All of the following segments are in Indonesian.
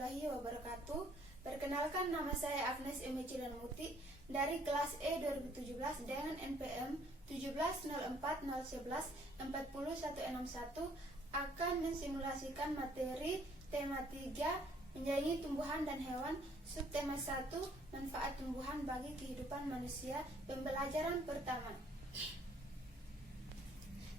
warahmatullahi wabarakatuh. Perkenalkan, nama saya Agnes M. Cilanmuti dari kelas E 2017 dengan NPM 1704011406161 akan mensimulasikan materi tema 3 menyayangi tumbuhan dan hewan, subtema 1 manfaat tumbuhan bagi kehidupan manusia, pembelajaran pertama.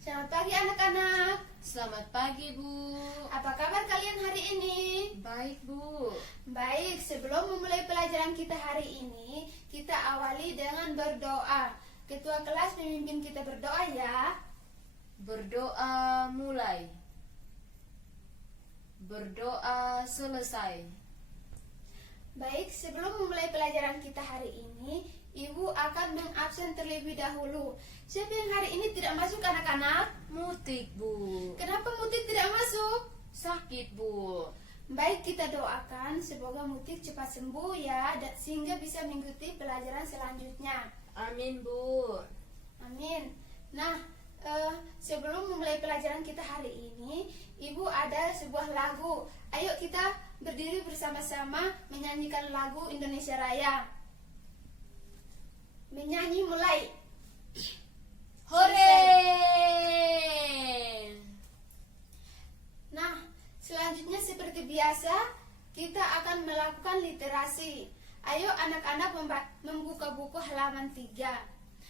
Selamat pagi anak-anak. Selamat pagi, Bu. Apa kabar kalian hari ini? Baik, Bu. Baik, sebelum memulai pelajaran kita hari ini, kita awali dengan berdoa. Ketua kelas memimpin kita berdoa ya. Berdoa mulai. Berdoa selesai. Baik, sebelum memulai pelajaran kita hari ini, Ibu akan mengabsen terlebih dahulu. Siapa yang hari ini tidak masuk anak-anak? Mutik, Bu. Kenapa Mutik tidak masuk? Sakit, Bu. Baik, kita doakan semoga Mutik cepat sembuh ya, sehingga bisa mengikuti pelajaran selanjutnya. Amin, Bu. Amin. Nah, sebelum memulai pelajaran kita hari ini, Ibu ada sebuah lagu. Ayo kita berdiri bersama-sama menyanyikan lagu Indonesia Raya. Menyanyi mulai. Hore! Nah, selanjutnya seperti biasa, kita akan melakukan literasi. Ayo anak-anak membuka buku halaman 3.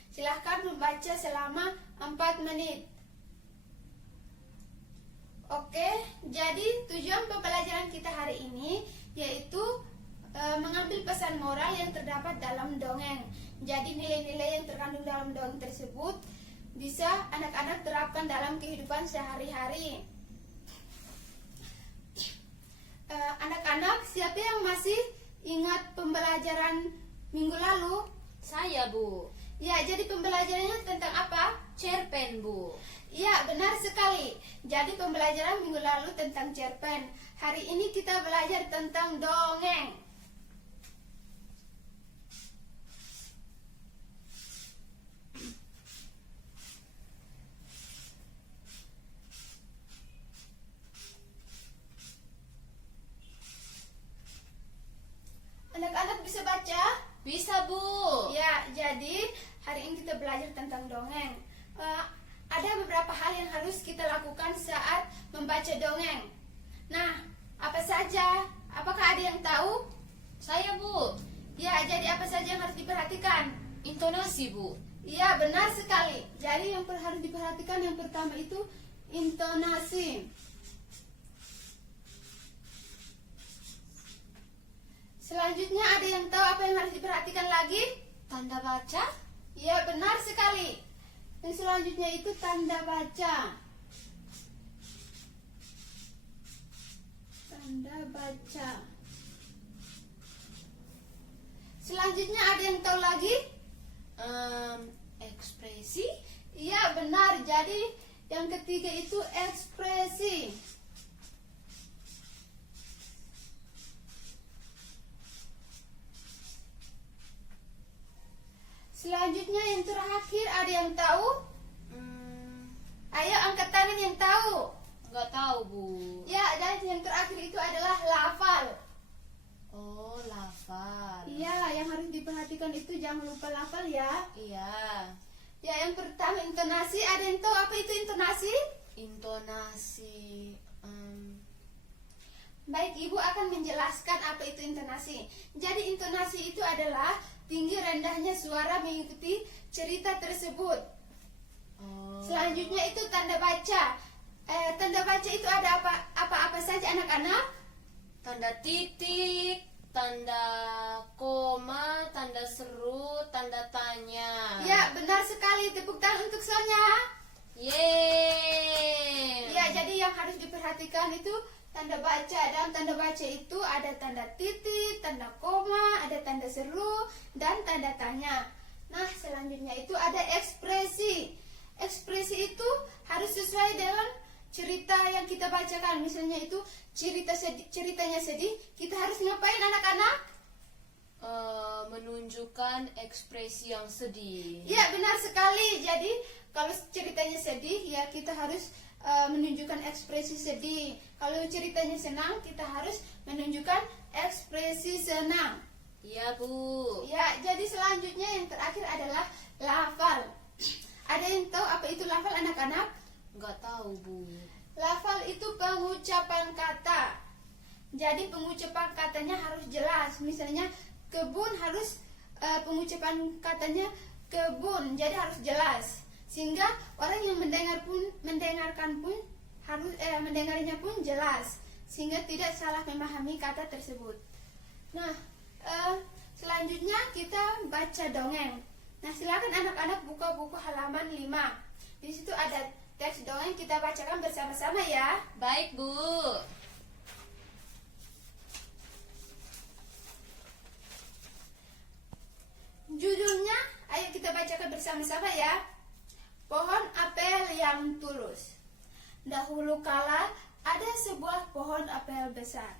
Silahkan membaca selama 4 menit. Oke, jadi tujuan pembelajaran kita hari ini yaitu mengambil pesan moral yang terdapat dalam dongeng. Jadi nilai-nilai yang terkandung dalam dongeng tersebut bisa anak-anak terapkan dalam kehidupan sehari-hari. Anak-anak, siapa yang masih ingat pembelajaran minggu lalu? Saya, Bu. Ya, jadi pembelajarannya tentang apa? Cerpen, Bu. Ya, benar sekali. Jadi pembelajaran minggu lalu tentang cerpen. Hari ini kita belajar tentang dongeng. Anak-anak bisa baca? Bisa, Bu. Ya, jadi hari ini kita belajar tentang dongeng. Ada beberapa hal yang harus kita lakukan saat membaca dongeng. Nah, apa saja? Apakah ada yang tahu? Saya, Bu. Ya, jadi apa saja yang harus diperhatikan? Intonasi, Bu. Ya, benar sekali. Jadi yang harus diperhatikan yang pertama itu intonasi. Selanjutnya ada yang tahu apa yang harus diperhatikan lagi? Tanda baca? Ya, benar sekali. Yang selanjutnya itu tanda baca. Tanda baca. Selanjutnya ada yang tahu lagi? Ekspresi? Iya, benar. Jadi yang ketiga itu ekspresi. Selanjutnya yang terakhir ada yang tahu? Ayo angkat tangan yang tahu. Nggak tahu, Bu. Ya, dan yang terakhir itu adalah lafal. Oh, lafal. Iya, yang harus diperhatikan itu jangan lupa lafal ya. Iya. Ya, yang pertama intonasi. Ada yang tahu apa itu intonasi? Intonasi. Baik, Ibu akan menjelaskan apa itu intonasi. Jadi intonasi itu adalah tinggi rendahnya suara mengikuti cerita tersebut. Oh. Selanjutnya itu tanda baca. Tanda baca itu ada apa saja anak-anak? Tanda titik, tanda koma, tanda seru, tanda tanya. Ya, benar sekali. Tepuk tangan untuk Sonya. Yeay. Ya, jadi yang harus diperhatikan itu tanda baca. Dalam tanda baca itu ada tanda titik, tanda koma, ada tanda seru, dan tanda tanya. Nah, selanjutnya itu ada ekspresi. Ekspresi itu harus sesuai dengan cerita yang kita bacakan. Misalnya itu ceritanya sedih, kita harus ngapain anak-anak? Menunjukkan ekspresi yang sedih. Ya, benar sekali. Jadi kalau ceritanya sedih, ya kita harus menunjukkan ekspresi sedih. Kalau ceritanya senang, kita harus menunjukkan ekspresi senang. Iya, Bu. Ya, jadi selanjutnya yang terakhir adalah lafal. Ada yang tahu apa itu lafal, anak-anak? Nggak tahu, Bu. Lafal itu pengucapan kata. Jadi pengucapan katanya harus jelas. Misalnya kebun harus pengucapan katanya kebun, jadi harus jelas. Sehingga orang yang mendengarkan pun harus mendengarnya pun jelas, sehingga tidak salah memahami kata tersebut. Nah, selanjutnya kita baca dongeng. Nah, silakan anak-anak buka buku halaman 5. Di situ ada teks dongeng, kita bacakan bersama-sama ya. Baik, Bu. Judulnya, ayo kita bacakan bersama-sama ya. Pohon apel yang tulus. Dahulu kala ada sebuah pohon apel besar.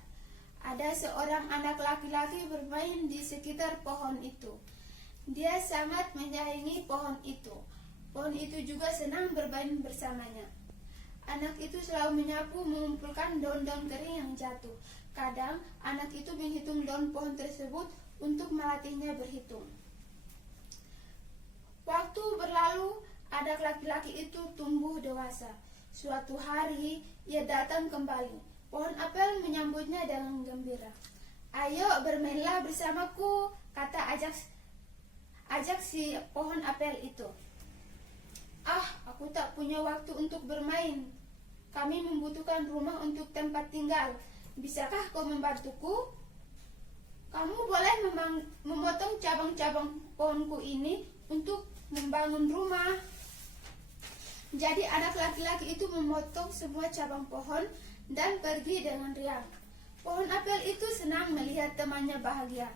Ada seorang anak laki-laki bermain di sekitar pohon itu. Dia sangat menyayangi pohon itu. Pohon itu juga senang bermain bersamanya. Anak itu selalu menyapu mengumpulkan daun-daun kering yang jatuh. Kadang anak itu menghitung daun pohon tersebut untuk melatihnya berhitung. Waktu berlalu, anak laki-laki itu tumbuh dewasa. Suatu hari, ia datang kembali. Pohon apel menyambutnya dengan gembira. "Ayo bermainlah bersamaku," kata ajak si pohon apel itu. "Ah, aku tak punya waktu untuk bermain. Kami membutuhkan rumah untuk tempat tinggal. Bisakah kau membantuku? Kamu boleh memotong cabang-cabang pohonku ini untuk membangun rumah." Jadi anak laki-laki itu memotong semua cabang pohon dan pergi dengan riang. Pohon apel itu senang melihat temannya bahagia.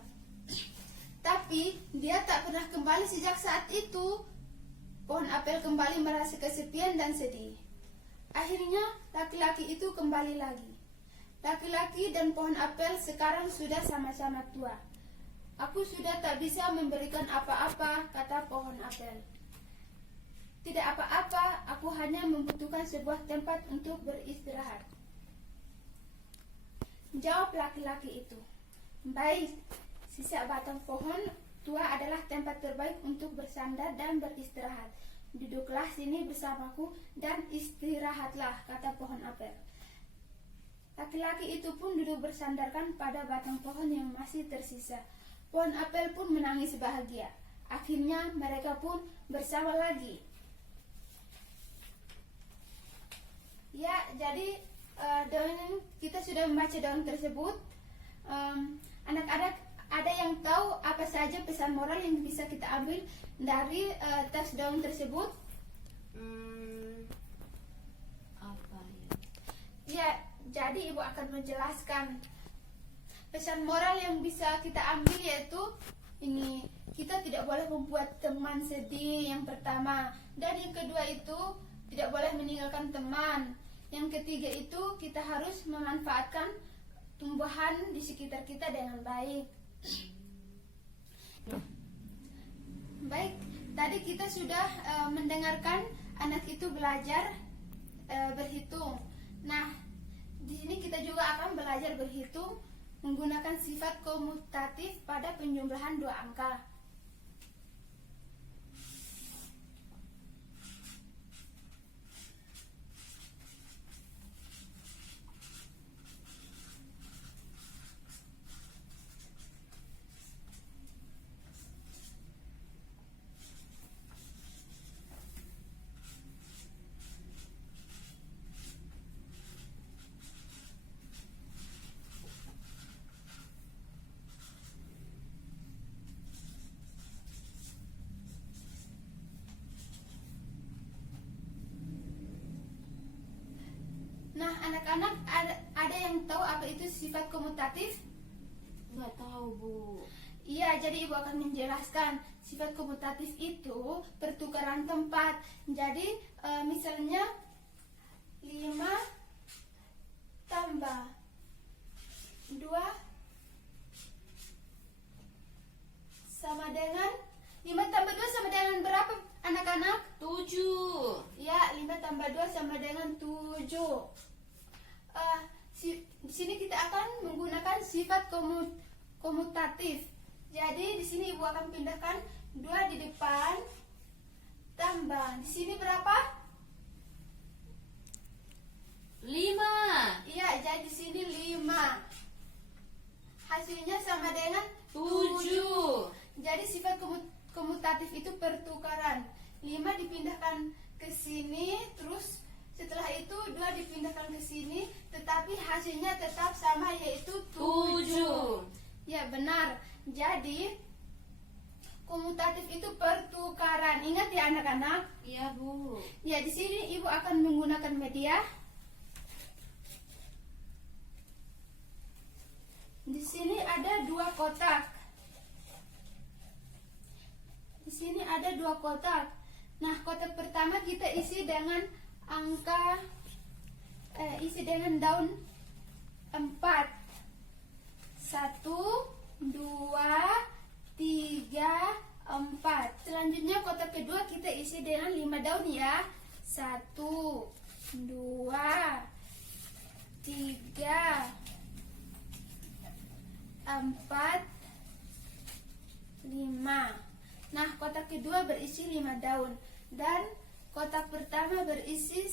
Tapi dia tak pernah kembali sejak saat itu. Pohon apel kembali merasa kesepian dan sedih. Akhirnya laki-laki itu kembali lagi. Laki-laki dan pohon apel sekarang sudah sama-sama tua. "Aku sudah tak bisa memberikan apa-apa," kata pohon apel. "Tidak apa-apa, aku hanya membutuhkan sebuah tempat untuk beristirahat," jawab laki-laki itu. "Baik, sisa batang pohon tua adalah tempat terbaik untuk bersandar dan beristirahat. Duduklah sini bersamaku dan istirahatlah," kata pohon apel. Laki-laki itu pun duduk bersandarkan pada batang pohon yang masih tersisa. Pohon apel pun menangis bahagia. Akhirnya mereka pun bersama lagi. Ya, jadi dongeng kita sudah membaca dongeng tersebut. Anak-anak ada yang tahu apa saja pesan moral yang bisa kita ambil dari teks dongeng tersebut? Apa ya? Ya, jadi ibu akan menjelaskan. Pesan moral yang bisa kita ambil yaitu ini, kita tidak boleh membuat teman sedih yang pertama, dan yang kedua itu tidak boleh meninggalkan teman. Yang ketiga itu kita harus memanfaatkan tumbuhan di sekitar kita dengan baik. Baik, tadi kita sudah mendengarkan anak itu belajar berhitung. Nah, di sini kita juga akan belajar berhitung menggunakan sifat komutatif pada penjumlahan 2 angka. Nah, anak-anak ada yang tahu apa itu sifat komutatif? Nggak tahu, Bu. Iya, jadi ibu akan menjelaskan. Sifat komutatif itu pertukaran tempat. Jadi misalnya 5 tambah 2 sama dengan 5 tambah 2 sama dengan berapa, anak-anak? 7. Ya, 5 tambah 2 2 sama dengan 7. Di sini kita akan menggunakan sifat komutatif. Jadi di sini ibu akan pindahkan 2 di depan, tambah. Di sini berapa? 5. Iya, jadi di sini 5. Hasilnya sama dengan 7. Jadi sifat komutatif itu pertukaran. 5 dipindahkan ke sini, terus setelah itu 2 dipindahkan ke sini, tetapi hasilnya tetap sama, yaitu 7. Ya, benar. Jadi komutatif itu pertukaran. Ingat ya anak-anak? Iya, Bu. Ya, di sini ibu akan menggunakan media. Di sini ada 2 kotak. Di sini ada 2 kotak. Nah, kotak pertama kita isi dengan angka isi dengan daun 4. 1 2 3 4. Selanjutnya kotak kedua kita isi dengan 5 daun ya. 1 2 3 4 5. Nah, kotak kedua berisi 5 daun dan kotak pertama berisi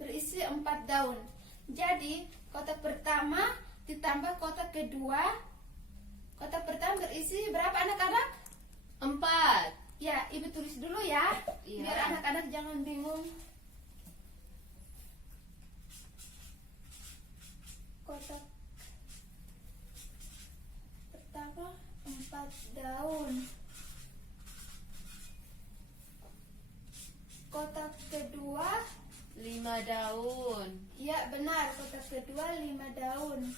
4 daun. Jadi, kotak pertama ditambah kotak kedua. Kotak pertama berisi berapa anak-anak? 4. Ya, ibu tulis dulu ya. Iya. Biar anak-anak jangan bingung. Kotak pertama 4 daun. Kotak kedua, 5 daun. ya benar, kotak kedua 5 daun.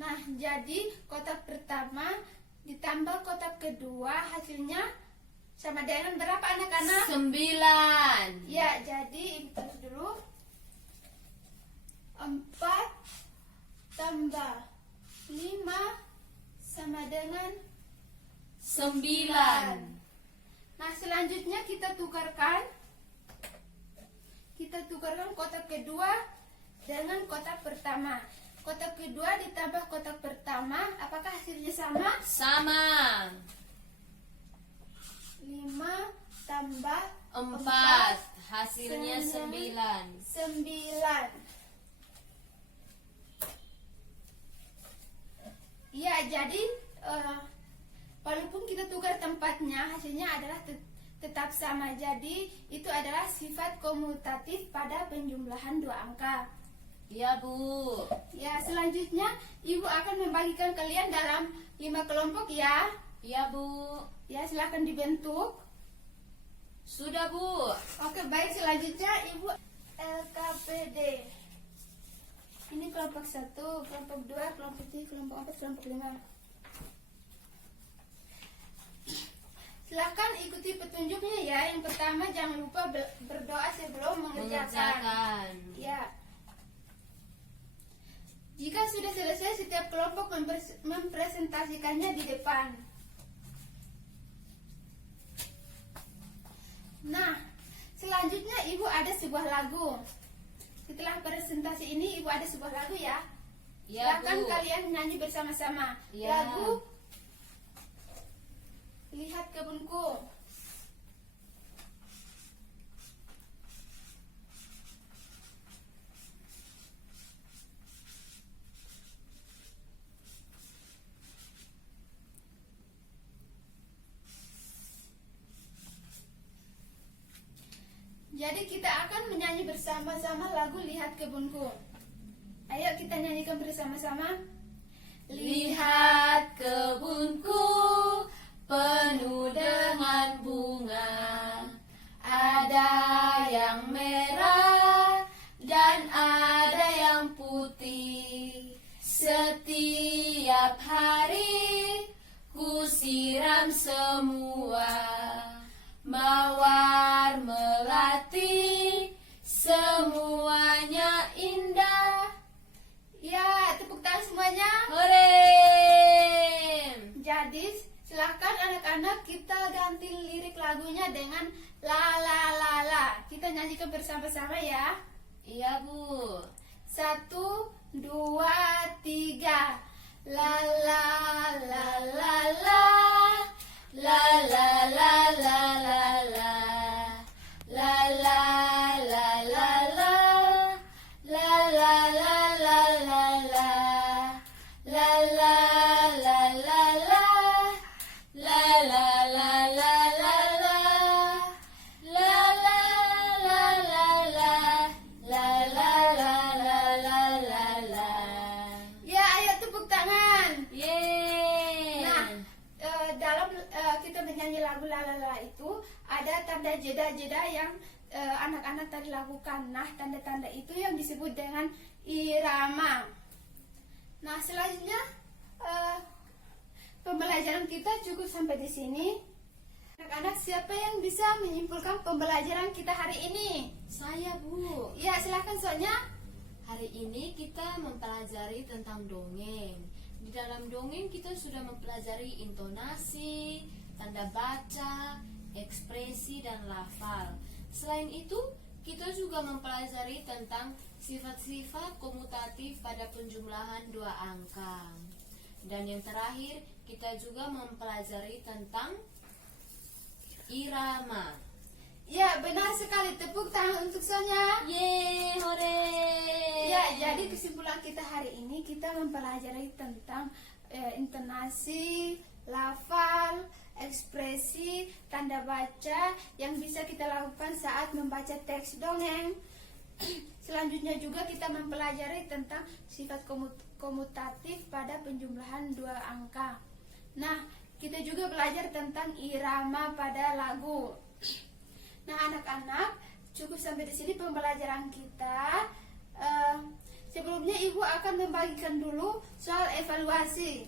Nah, jadi kotak pertama ditambah kotak kedua hasilnya sama dengan berapa anak-anak? 9. Ya, jadi ibu tulis dulu. 4 tambah 5 sama dengan 9. Nah, selanjutnya kita tukarkan kotak kedua dengan kotak pertama. Kotak kedua ditambah kotak pertama, apakah hasilnya sama? Sama. 5 tambah 4. Hasilnya sama 9. 9. Ya, jadi walaupun kita tukar tempatnya, hasilnya adalah tetap sama. Jadi itu adalah sifat komutatif pada penjumlahan 2 angka. Iya, Bu. Ya, selanjutnya ibu akan membagikan kalian dalam 5 kelompok ya. Iya, Bu. Ya, silakan dibentuk. Sudah, Bu. Oke, baik, selanjutnya ibu LKPD. Ini kelompok 1, kelompok 2, kelompok 3, kelompok 4, kelompok 5. Silakan ikuti petunjuknya ya. Yang pertama, jangan lupa berdoa sebelum mengerjakan. Ya. Jika sudah selesai, setiap kelompok mempresentasikannya di depan. Nah, selanjutnya ibu ada sebuah lagu. Setelah presentasi ini ibu ada sebuah lagu ya. Iya, Silakan Bu. kalian nyanyi bersama-sama. Iya. Lagu Lihat Kebunku. Jadi kita akan menyanyi bersama-sama lagu Lihat Kebunku. Ayo kita nyanyikan bersama-sama. Lihat kebunku penuh dengan bunga, ada yang merah dan ada yang putih. Setiap hari ku siram semua, mawar melati, semuanya indah. Ya, tepuk tangan semuanya. Hore! Jadi silahkan anak-anak kita ganti lirik lagunya dengan la la la la. Kita nyanyikan bersama-sama ya. Iya, Bu. 1, 2, 3. La la la la la. La la la la la la. La la la la la. La la la la la la. La la la la la. La la la la la la. La la la la la. La la la la la la la. Ya, ayo tepuk tangan. Yeay. Nah, dalam kita menyanyi lagu La La La itu ada tanda jeda-jeda yang anak-anak tadi lakukan. Nah, tanda-tanda itu yang disebut dengan irama. Nah, selanjutnya pembelajaran kita cukup sampai di sini. Anak-anak, siapa yang bisa menyimpulkan pembelajaran kita hari ini? Saya, Bu. Ya, silakan soalnya. Hari ini kita mempelajari tentang dongeng. Di dalam dongeng kita sudah mempelajari intonasi, tanda baca, ekspresi, dan lafal. Selain itu, kita juga mempelajari tentang sifat-sifat komutatif pada penjumlahan 2 angka. Dan yang terakhir, kita juga mempelajari tentang irama. Ya, benar sekali. Tepuk tangan untuk Sonya. Yeay, hore. Ya, jadi kesimpulan kita hari ini kita mempelajari tentang intonasi, lafal, ekspresi, tanda baca yang bisa kita lakukan saat membaca teks dongeng. Selanjutnya juga kita mempelajari tentang sifat komutatif pada penjumlahan 2 angka. Nah, kita juga belajar tentang irama pada lagu. Nah, anak-anak, cukup sampai di sini pembelajaran kita. Sebelumnya Ibu akan membagikan dulu soal evaluasi.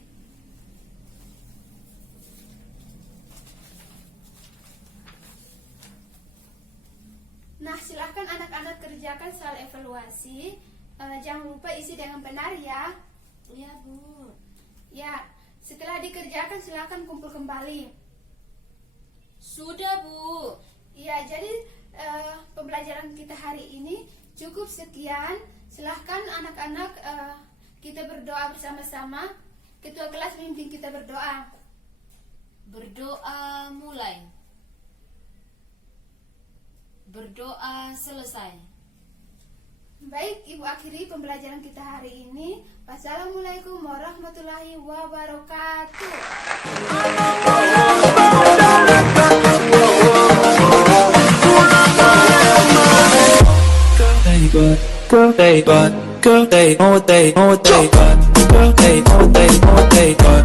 Nah, silahkan anak-anak kerjakan soal evaluasi. Jangan lupa isi dengan benar ya. Iya, Bu. Ya, setelah dikerjakan silahkan kumpul kembali. Sudah, Bu. Ya, jadi pembelajaran kita hari ini cukup sekian. Silahkan anak-anak kita berdoa bersama-sama. Ketua kelas memimpin kita berdoa. Berdoa mulai. Berdoa selesai. Baik, Ibu akhiri pembelajaran kita hari ini. Wassalamualaikum warahmatullahi wabarakatuh. Girl, they know what they got. Girl, they know what they got.